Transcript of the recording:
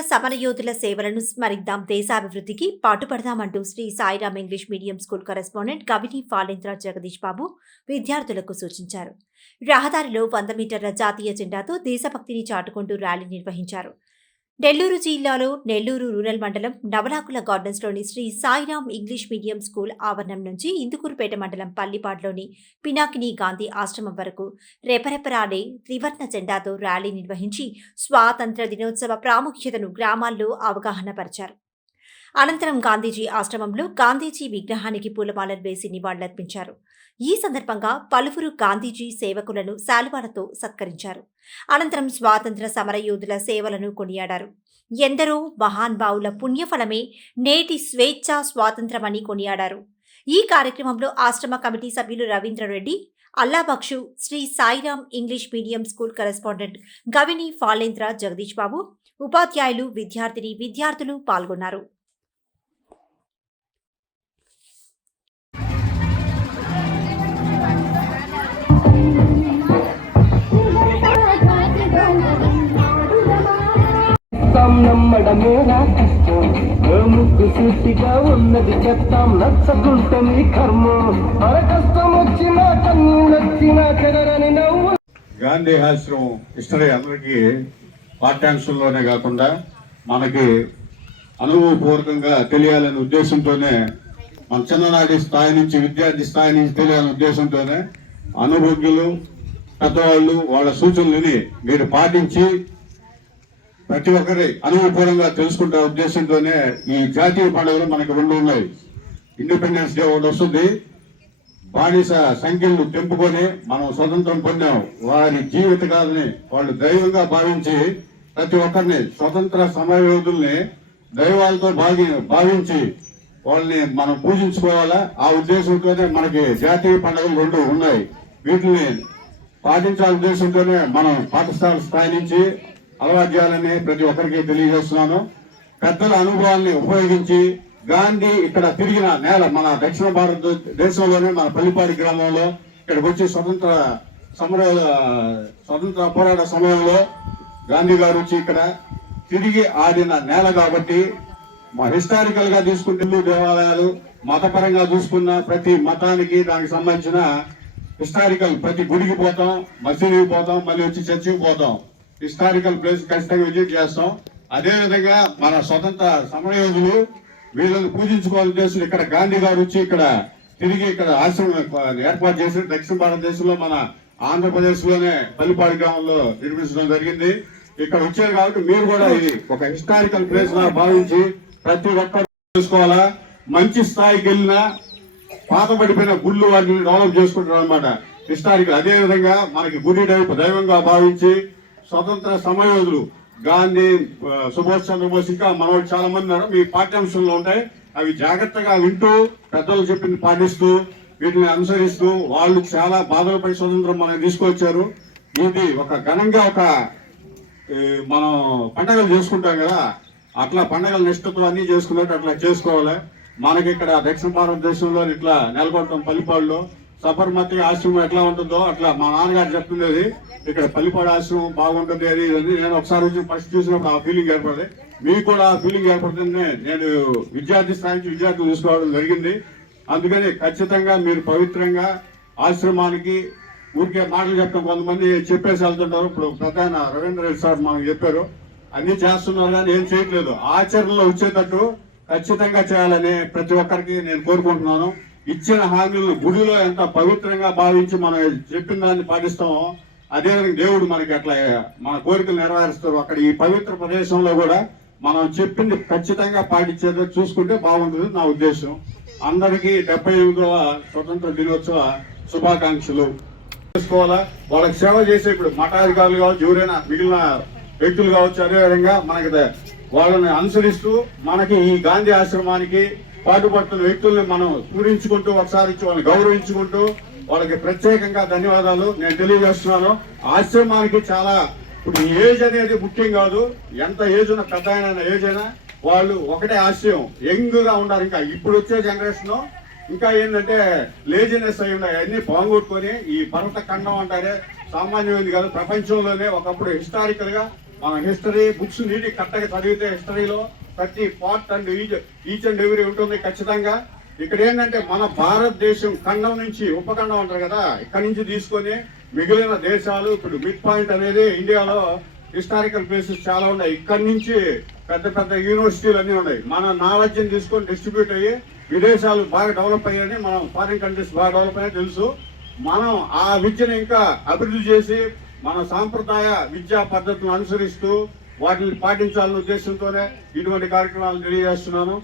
సమరయోధుల సేవలను స్మరిద్దాం. దేశాభివృద్ధికి పాటుపడదామంటూ Shri Sairam English medium school correspondent Kavini Phalendra Jagadish బాబు విద్యార్థులకు సూచించారు. రహదారిలో వంద మీటర్ల జాతీయ జెండాతో దేశభక్తిని చాటుకుంటూ ర్యాలీ నిర్వహించారు. నెల్లూరు జిల్లాలో నెల్లూరు రూరల్ మండలం Navalakula గార్డెన్స్లోని Shri Sairam English medium school ఆవరణం నుంచి ఇందుకూరుపేట మండలం పల్లిపాడులోని పినాకిని గాంధీ ఆశ్రమం వరకు రెపరెపరాడే త్రివర్ణ జెండాతో ర్యాలీ నిర్వహించి స్వాతంత్ర దినోత్సవ ప్రాముఖ్యతను గ్రామాల్లో అవగాహన పరిచారు అనంతరం గాంధీజీ ఆశ్రమంలో గాంధీజీ విగ్రహానికి పూలమాలలు వేసి నివాళులర్పించారు. ఈ సందర్భంగా పలువురు గాంధీజీ సేవకులను శాలువాలతో సత్కరించారు. అనంతరం స్వాతంత్ర సమరయోధుల సేవలను కొనియాడారు. ఎందరో మహాన్భావుల పుణ్యఫలమే నేటి స్వేచ్ఛ స్వాతంత్రమని కొనియాడారు. ఈ కార్యక్రమంలో ఆశ్రమ కమిటీ సభ్యులు Ravindra Reddy Allabakshu Shri Sairam English medium school correspondent Gavini Phalendra Jagadish Babu ఉపాధ్యాయులు విద్యార్థిని విద్యార్థులు పాల్గొన్నారు. ఓ సూటిగా ఉన్నది చెప్తాం నచ్చకుంటే మీ కర్మం. మన కష్టం వచ్చినా కన్నీళ్ళు వచ్చినా చెదరని నవ్వు. గాంధీ హాస్యం హిస్టరీ అందరికీ పాఠ్యాంశంలోనే కాకుండా మనకి అనుభవపూర్వకంగా తెలియాలనే ఉద్దేశంతోనే మన చిన్ననాటి స్థాయి నుంచి విద్యార్థి స్థాయి నుంచి తెలియాలనే ఉద్దేశంతోనే అనుభజ్ఞులు పెద్దవాళ్ళు వాళ్ళ సూచనలని మీరు పాటించి ప్రతి ఒక్కరి అనుభవపూర్వంగా తెలుసుకుంటే ఉద్దేశంతోనే ఈ జాతీయ పండుగలు మనకి రెండు ఉన్నాయి. ఇండిపెండెన్స్ డే ఒకటి వస్తుంది. బానిస సంఖ్యలను తెంపుకొని మనం స్వతంత్రం పొందాం. వారి జీవితకాలని వాళ్ళు దైవంగా భావించి ప్రతి ఒక్కరిని స్వతంత్ర సమరయోధుల్ని దైవాలతో భాగి భావించి వాళ్ళని మనం పూజించుకోవాలా? ఆ ఉద్దేశంతోనే మనకి జాతీయ పండుగలు రెండు ఉన్నాయి. వీటిని పాటించాల ఉద్దేశంతోనే మనం పాఠశాల స్థాయి నుంచి అలవాటు చేయాలని ప్రతి ఒక్కరికి తెలియజేస్తున్నాను. పెద్దల అనుభవాల్ని ఉపయోగించి గాంధీ ఇక్కడ తిరిగిన నేల మన దక్షిణ భారతదేశంలోనే మన పల్లిపాడి గ్రామంలో ఇక్కడికి వచ్చి స్వతంత్ర సమర స్వతంత్ర పోరాట సమయంలో గాంధీ గారు వచ్చి ఇక్కడ తిరిగి ఆడిన నేల కాబట్టి మా హిస్టారికల్గా తీసుకుంటే దేవాలయాలు మతపరంగా చూసుకున్న ప్రతి మతానికి దానికి సంబంధించిన హిస్టారికల్ ప్రతి గుడికి పోతాం మసీదుకి పోతాం మళ్ళీ వచ్చి చర్చికి పోతాం. హిస్టారికల్ ప్లేస్ ఖచ్చితంగా విజిట్ చేస్తాం. అదే విధంగా మన స్వతంత్ర సమరయోధులు వీళ్ళని పూజించుకోవాలని ఉద్దేశం ఇక్కడ గాంధీ గారు వచ్చి ఇక్కడ తిరిగి ఇక్కడ ఆశ్రమం ఏర్పాటు చేసి దక్షిణ భారతదేశంలో మన ఆంధ్రప్రదేశ్లోనే పల్లిపాడు గ్రామంలో నిర్మించడం జరిగింది. ఇక్కడ వచ్చారు కాబట్టి మీరు కూడా ఇది ఒక హిస్టారికల్ ప్లేస్ లా భావించి ప్రతి ఒక్కరు చూసుకోవాలా? మంచి స్థాయికి వెళ్ళినా పాత పడిపోయిన గుళ్ళు వాటిని డెవలప్ చేసుకుంటారు అనమాట హిస్టారికల్ అదే విధంగా మనకి గుడి టైపు దైవంగా భావించి స్వతంత్ర సమయోధులు గాంధీ సుభాష్ చంద్రబోస్ ఇంకా మనవాళ్ళు చాలా మంది ఉన్నారు. మీ పాఠ్యాంశంలో ఉంటాయి. అవి జాగ్రత్తగా వింటూ పెద్దలు చెప్పింది పాటిస్తూ వీటిని అనుసరిస్తూ వాళ్ళు చాలా బాధల పడి స్వతంత్రం మనకి తీసుకొచ్చారు. ఇది ఒక ఘనంగా ఒక ఈ మనం పండగలు చేసుకుంటాం కదా. అట్లా పండగల నిష్ఠతో అన్ని చేసుకున్నట్టు అట్లా చేసుకోవాలి. మనకి ఇక్కడ దక్షిణ భారతదేశంలో ఇట్లా నెలకొట్టడం పల్లిపాడులో. సబర్మతి ఆశ్రమం ఎట్లా ఉంటుందో అట్లా మా నాన్నగారు చెప్తుండేది ఇక్కడ పల్లిపాడు ఆశ్రమం బాగుంటుంది అది ఇవన్నీ నేను ఒకసారి వచ్చి ఫస్ట్ చూసినప్పుడు ఆ ఫీలింగ్ ఏర్పడింది. మీకు కూడా ఆ ఫీలింగ్ ఏర్పడుతుంది నేను విద్యార్థి స్థాయి నుంచి విద్యార్థులు తీసుకోవడం జరిగింది. అందుకని ఖచ్చితంగా మీరు పవిత్రంగా ఆశ్రమానికి ఊరికే మాటలు చెప్తాం. కొంతమంది చెప్పేసి వెళ్తుంటారు. ఇప్పుడు ప్రధాన రవీంద్ర రెడ్డి సార్ మాకు చెప్పారు అన్ని చేస్తున్నారు కానీ ఏం చేయట్లేదు. ఆచరణలో వచ్చేటట్టు ఖచ్చితంగా చేయాలని ప్రతి ఒక్కరికి నేను కోరుకుంటున్నాను. ఇచ్చిన హామీలను గుడిలో ఎంత పవిత్రంగా భావించి మనం చెప్పిన దాన్ని పాటిస్తామో అదే విధంగా దేవుడు మనకి అట్లా మన కోరికలు నెరవేరుస్తారు. అక్కడ ఈ పవిత్ర ప్రదేశంలో కూడా మనం చెప్పింది ఖచ్చితంగా పాటించేదో చూసుకుంటే బాగుంటుంది నా ఉద్దేశం. అందరికీ డెబ్బై ఎనిమిదవ స్వతంత్ర దినోత్సవ శుభాకాంక్షలు. చేసుకోవాలా? వాళ్ళకి సేవ చేసే ఇప్పుడు మఠాధికారులు కావచ్చు ఎవరైనా మిగిలిన వ్యక్తులు కావచ్చు అదేవిధంగా మనకి ద- వాళ్ళని అనుసరిస్తూ మనకి ఈ గాంధీ ఆశ్రమానికి పాటుపడుతున్న వ్యక్తుల్ని మనం పూరించుకుంటూ ఒకసారి వాళ్ళని గౌరవించుకుంటూ వాళ్ళకి ప్రత్యేకంగా ధన్యవాదాలు. నేను తెలియజేస్తున్నాను. ఆశ్రమానికి చాలా ఇప్పుడు ఏజ్ అనేది ముఖ్యం కాదు. ఎంత ఏజ్ ఉన్న పెద్ద ఆయన ఏజ్ అయినా వాళ్ళు ఒకటే ఆశయం. యంగ్గా ఉన్నారు ఇంకా ఇప్పుడు వచ్చే జనరేషన్ ఇంకా ఏంటంటే లేజినెస్ అయి ఉన్నాయి అన్ని పోగొట్టుకొని ఈ భరత ఖండం అంటారే సామాన్యమైనది కాదు. ప్రపంచంలోనే ఒకప్పుడు హిస్టారికల్గా మన హిస్టరీ బుక్స్ నీటి కరెక్ట్గా చదివితే హిస్టరీలో ప్రతి part and each each and every ఉంటుంది ఖచ్చితంగా. ఇక్కడ ఏంటంటే మన భారతదేశం ఖండం నుంచి ఉపఖండం అంటారు కదా ఇక్కడ నుంచి తీసుకొని మిగిలిన దేశాలు ఇప్పుడు మిడ్ పాయింట్ అనేది ఇండియాలో హిస్టారికల్ ప్లేసెస్ చాలా ఉన్నాయి. ఇక్కడ నుంచి పెద్ద పెద్ద యూనివర్సిటీలు అన్నీ ఉన్నాయి. మన నాలెడ్జ్ని తీసుకొని డిస్ట్రిబ్యూట్ అయ్యి విదేశాలు బాగా డెవలప్ అయ్యాయని మనం ఫారిన్ కంట్రీస్ బాగా డెవలప్ అయ్యాయని తెలుసు. మనం ఆ విద్యను ఇంకా అభివృద్ధి చేసి మన సాంప్రదాయ విద్యా పద్ధతులను అనుసరిస్తూ వాటిని పాటించాలనే ఉద్దేశంతోనే ఇటువంటి కార్యక్రమాలు తెలియజేస్తున్నాను